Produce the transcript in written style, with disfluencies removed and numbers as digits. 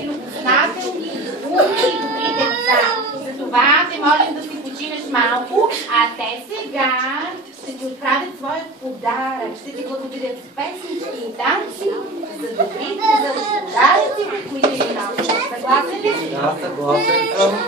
си любознателни, умни и добри деца. Затова те молим да си починеш малко, а те сега ще ти отправят своят подарък. Ще ти благодарят с песнички и танци за добрите, за подаръците, които им дадат. Съгласен ли? Да, съгласен съм.